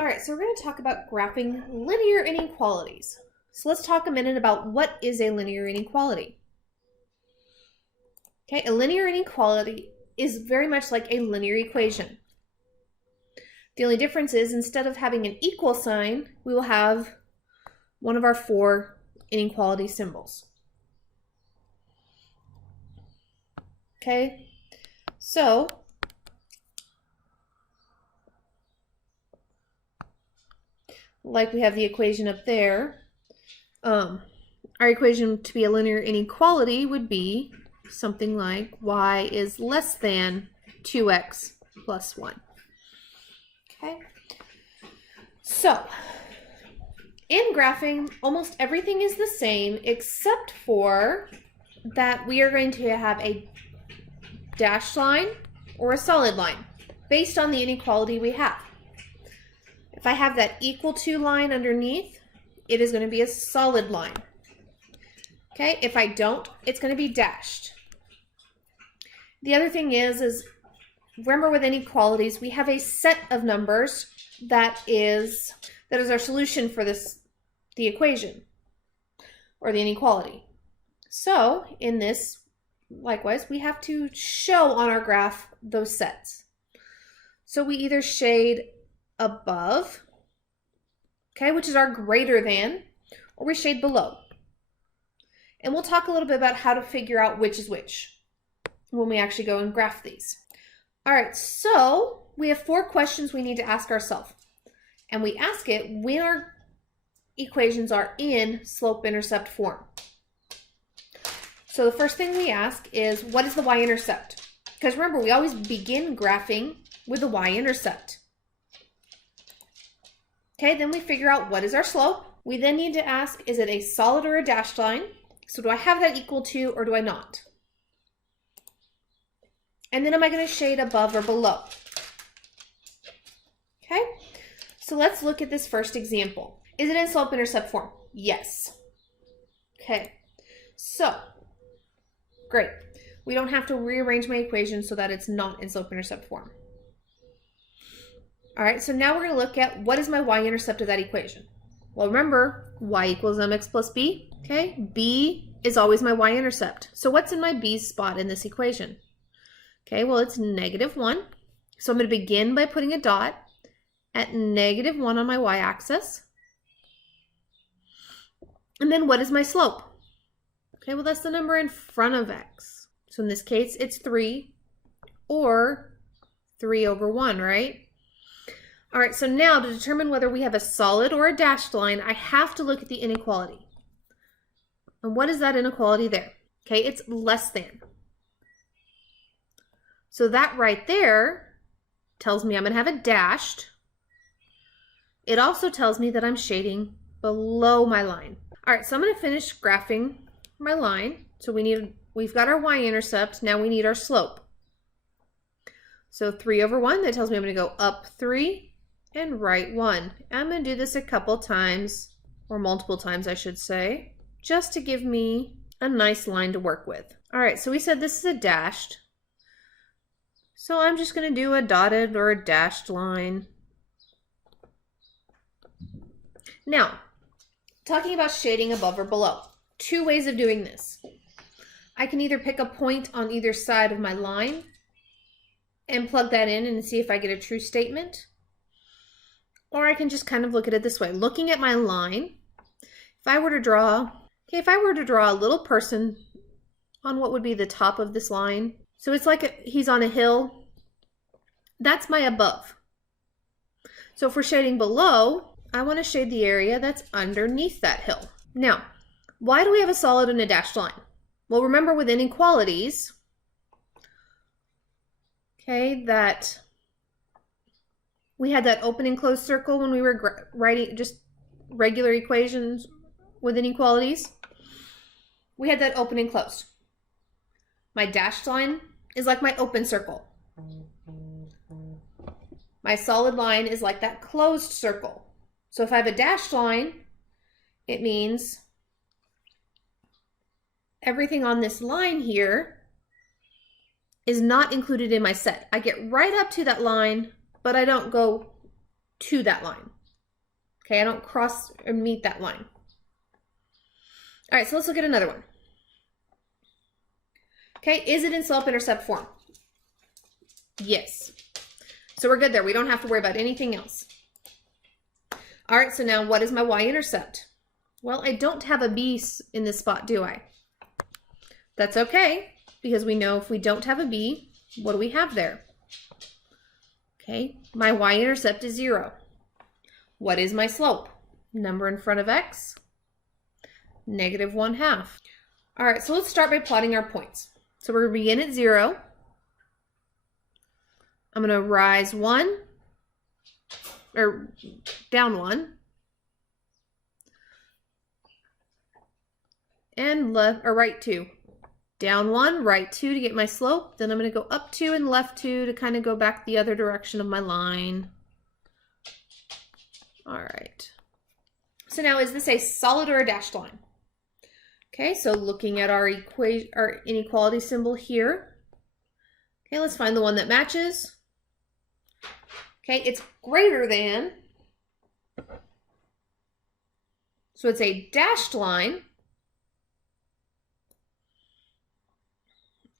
All right, so we're going to talk about graphing linear inequalities. So let's talk a minute about what is a linear inequality. Okay, a linear inequality is very much like a linear equation. The only difference is instead of having an equal sign, we will have one of our four inequality symbols. Okay, so like we have the equation up there, our equation to be a linear inequality would be something like y is less than 2x plus 1. Okay, so in graphing, almost everything is the same except for that we are going to have a dashed line or a solid line based on the inequality we have. If I have that equal to line underneath, it is going to be a solid line. Okay, if I don't, it's going to be dashed. The other thing is remember with inequalities, we have a set of numbers that is our solution for the equation or the inequality. So in this, likewise, we have to show on our graph those sets. So we either shade above, okay, which is our greater than, or we shade below. And we'll talk a little bit about how to figure out which is which when we actually go and graph these. All right, so we have 4 questions we need to ask ourselves. And we ask it when our equations are in slope-intercept form. So the first thing we ask is, what is the y-intercept? Because remember, we always begin graphing with the y-intercept. Okay, then we figure out what is our slope. We then need to ask, is it a solid or a dashed line? So do I have that equal to or do I not? And then am I going to shade above or below? Okay, so let's look at this first example. Is it in slope-intercept form? Yes. Okay, so great. We don't have to rearrange my equation so that it's not in slope-intercept form. All right, so now we're going to look at what is my y-intercept of that equation. Well, remember, y equals mx plus b. Okay, b is always my y-intercept. So what's in my b spot in this equation? Okay, well, it's -1. So I'm going to begin by putting a dot at -1 on my y-axis. And then what is my slope? Okay, well, that's the number in front of x. So in this case, it's 3 or 3 over 1, right? All right, so now to determine whether we have a solid or a dashed line, I have to look at the inequality. And what is that inequality there? Okay, it's less than. So that right there tells me I'm going to have a dashed. It also tells me that I'm shading below my line. All right, so I'm going to finish graphing my line. So we've got our y-intercept. Now we need our slope. So 3 over 1, that tells me I'm going to go up 3 and right 1. I'm going to do this a couple times, or multiple times I should say, just to give me a nice line to work with. All right, so we said this is a dashed. So I'm just going to do a dotted or a dashed line. Now, talking about shading above or below. 2 ways of doing this. I can either pick a point on either side of my line and plug that in and see if I get a true statement. Or I can just kind of look at it this way. Looking at my line, if I were to draw a little person on what would be the top of this line, so it's like he's on a hill, that's my above. So if we're shading below, I want to shade the area that's underneath that hill. Now, why do we have a solid and a dashed line? Well, remember with inequalities, okay, that we had that open and closed circle when we were writing just regular equations with inequalities. We had that open and closed. My dashed line is like my open circle. My solid line is like that closed circle. So if I have a dashed line, it means everything on this line here is not included in my set. I get right up to that line, but I don't go to that line. Okay, I don't cross or meet that line. All right, so let's look at another one. Okay, is it in slope-intercept form? Yes. So we're good there. We don't have to worry about anything else. All right, so now what is my y-intercept? Well, I don't have a b in this spot, do I? That's okay, because we know if we don't have a b, what do we have there? Okay, my y-intercept is 0. What is my slope? Number in front of x, -1/2. All right, so let's start by plotting our points. So we're going to begin at 0. I'm going to rise 1, or down 1, and left or right 2. Down 1, right 2 to get my slope. Then I'm going to go up 2 and left 2 to kind of go back the other direction of my line. All right. So now, is this a solid or a dashed line? Okay, so looking at our inequality symbol here. Okay, let's find the one that matches. Okay, it's greater than. So it's a dashed line.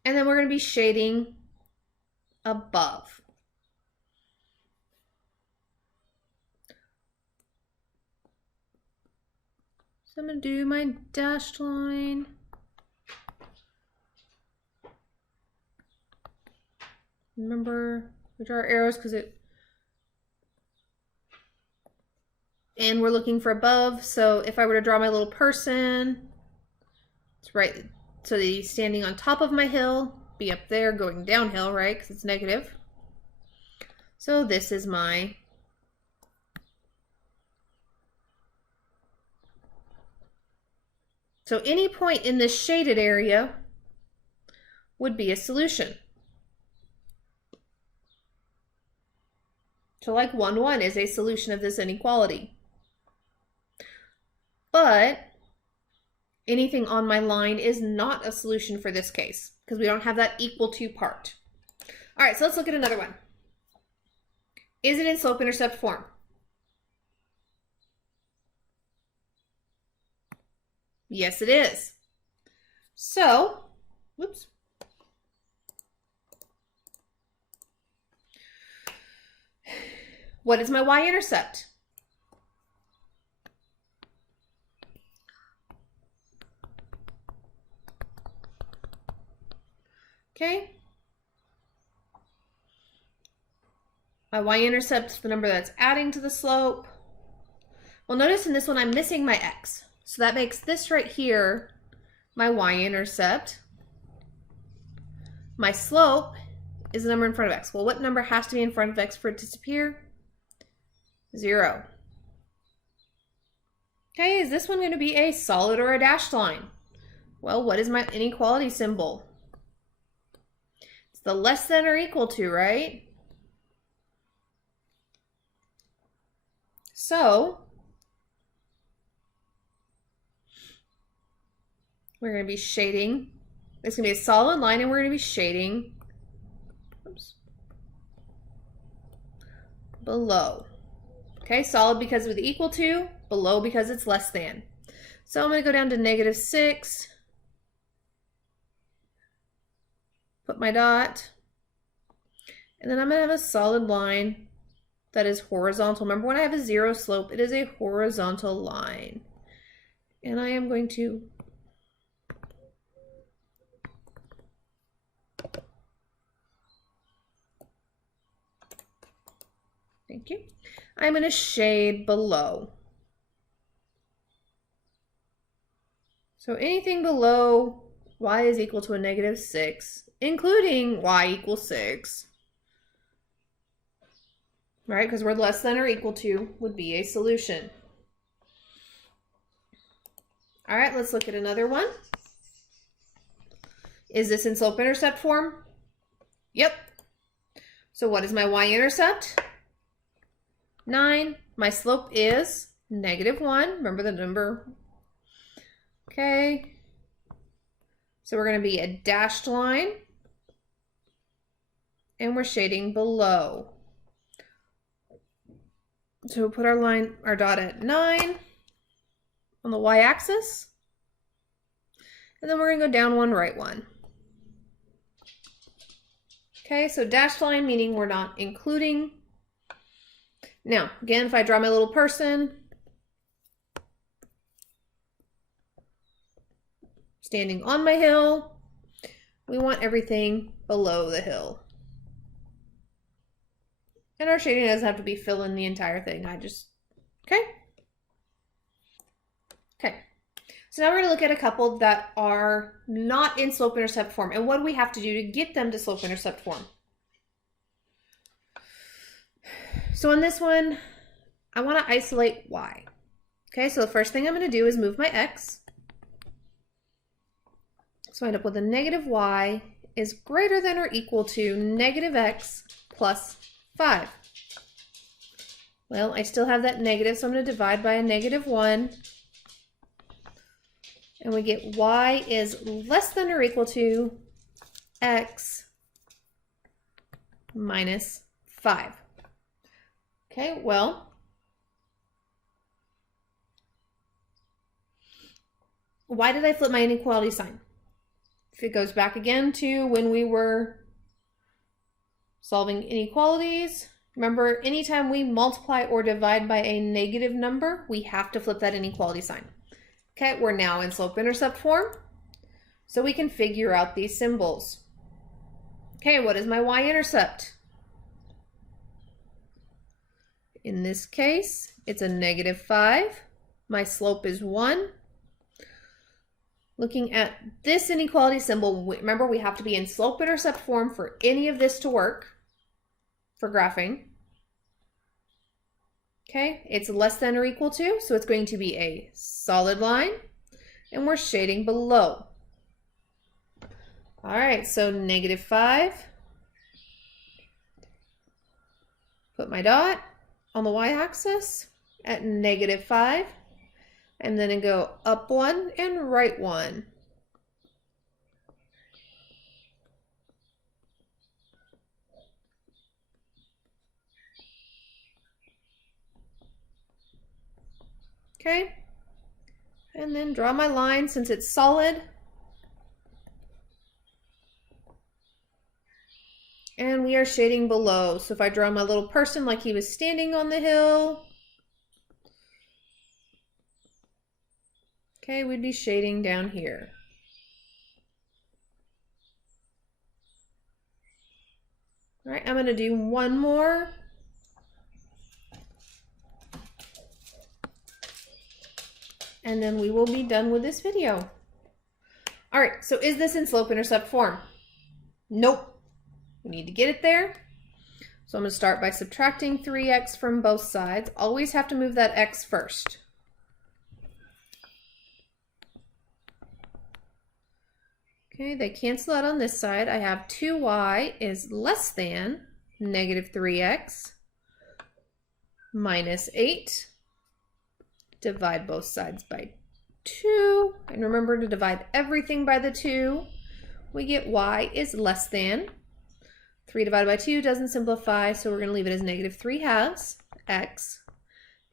And then we're going to be shading above. So I'm going to do my dashed line. Remember, we draw our arrows because and we're looking for above. So if I were to draw my little person, it's right, so that he's standing on top of my hill, be up there going downhill, right? Because it's negative. So this is my so any point in this shaded area would be a solution. So like 1, 1 is a solution of this inequality. But anything on my line is not a solution for this case because we don't have that equal to part. All right, so let's look at another one. Is it in slope-intercept form? Yes, it is. So, whoops. What is my y-intercept? Okay. My y-intercept is the number that's adding to the slope. Well, notice in this one I'm missing my x. So that makes this right here my y-intercept. My slope is the number in front of x. Well, what number has to be in front of x for it to disappear? 0. Okay, is this one going to be a solid or a dashed line? Well, what is my inequality symbol? It's the less than or equal to, right? So we're going to be shading. It's going to be a solid line, and we're going to be shading below. Okay, solid because of the equal to, below because it's less than. So I'm going to go down to -6, put my dot, and then I'm going to have a solid line that is horizontal. Remember, when I have a 0 slope, it is a horizontal line. And I am going to thank you. I'm going to shade below. So anything below y is equal to a -6, including y equals 6, right? Because we're less than or equal to would be a solution. All right, let's look at another one. Is this in slope-intercept form? Yep. So what is my y-intercept? 9. My slope is -1. Remember the number. Okay. So we're going to be a dashed line. And we're shading below. So we'll put our dot at 9 on the y-axis. And then we're going to go down one, right one. Okay, so dashed line meaning we're not including. Now, again, if I draw my little person standing on my hill, we want everything below the hill. And our shading doesn't have to be filling the entire thing. Okay. So now we're going to look at a couple that are not in slope-intercept form. And what do we have to do to get them to slope-intercept form? So on this one, I want to isolate y. Okay, so the first thing I'm going to do is move my x. So I end up with a negative y is greater than or equal to negative x plus 5. Well, I still have that negative, so I'm going to divide by a negative 1. And we get y is less than or equal to x minus 5. Okay, well, why did I flip my inequality sign? If it goes back again to when we were solving inequalities, remember, anytime we multiply or divide by a negative number, we have to flip that inequality sign. Okay, we're now in slope-intercept form, so we can figure out these symbols. Okay, what is my y-intercept? In this case, it's a negative 5. My slope is 1. Looking at this inequality symbol, remember we have to be in slope-intercept form for any of this to work for graphing. Okay, it's less than or equal to, so it's going to be a solid line, and we're shading below. All right, so negative 5. Put my dot on the y-axis at negative 5, and then I go up 1 and right 1. Okay, and then draw my line since it's solid. And we are shading below. So if I draw my little person like he was standing on the hill, okay, we'd be shading down here. All right, I'm going to do one more. And then we will be done with this video. All right, so is this in slope-intercept form? Nope. We need to get it there. So I'm going to start by subtracting 3x from both sides. Always have to move that x first. Okay, they cancel out on this side. I have 2y is less than negative 3x minus 8. Divide both sides by 2. And remember to divide everything by the 2. We get y is less than. 3 divided by 2 doesn't simplify, so we're going to leave it as negative 3/2 x.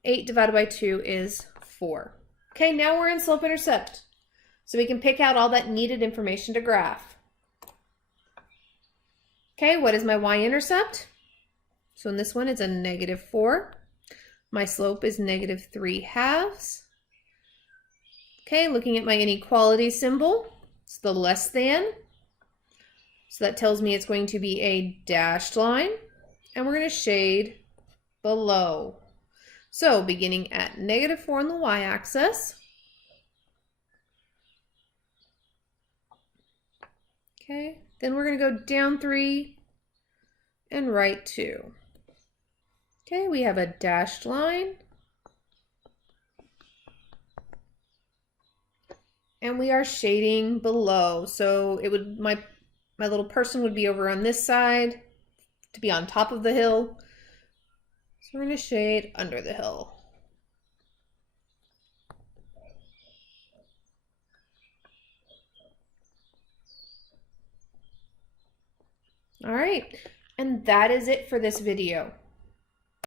8 divided by 2 is 4. Okay, now we're in slope-intercept. So we can pick out all that needed information to graph. Okay, what is my y-intercept? So in this one, it's a negative 4. My slope is negative 3/2. Okay, looking at my inequality symbol, it's the less than. So that tells me it's going to be a dashed line, and we're going to shade below. So beginning at negative 4 on the y-axis. Okay, then we're going to go down 3 and right 2. Okay, we have a dashed line. And we are shading below. So it would my little person would be over on this side to be on top of the hill. So we're going to shade under the hill. All right, and that is it for this video.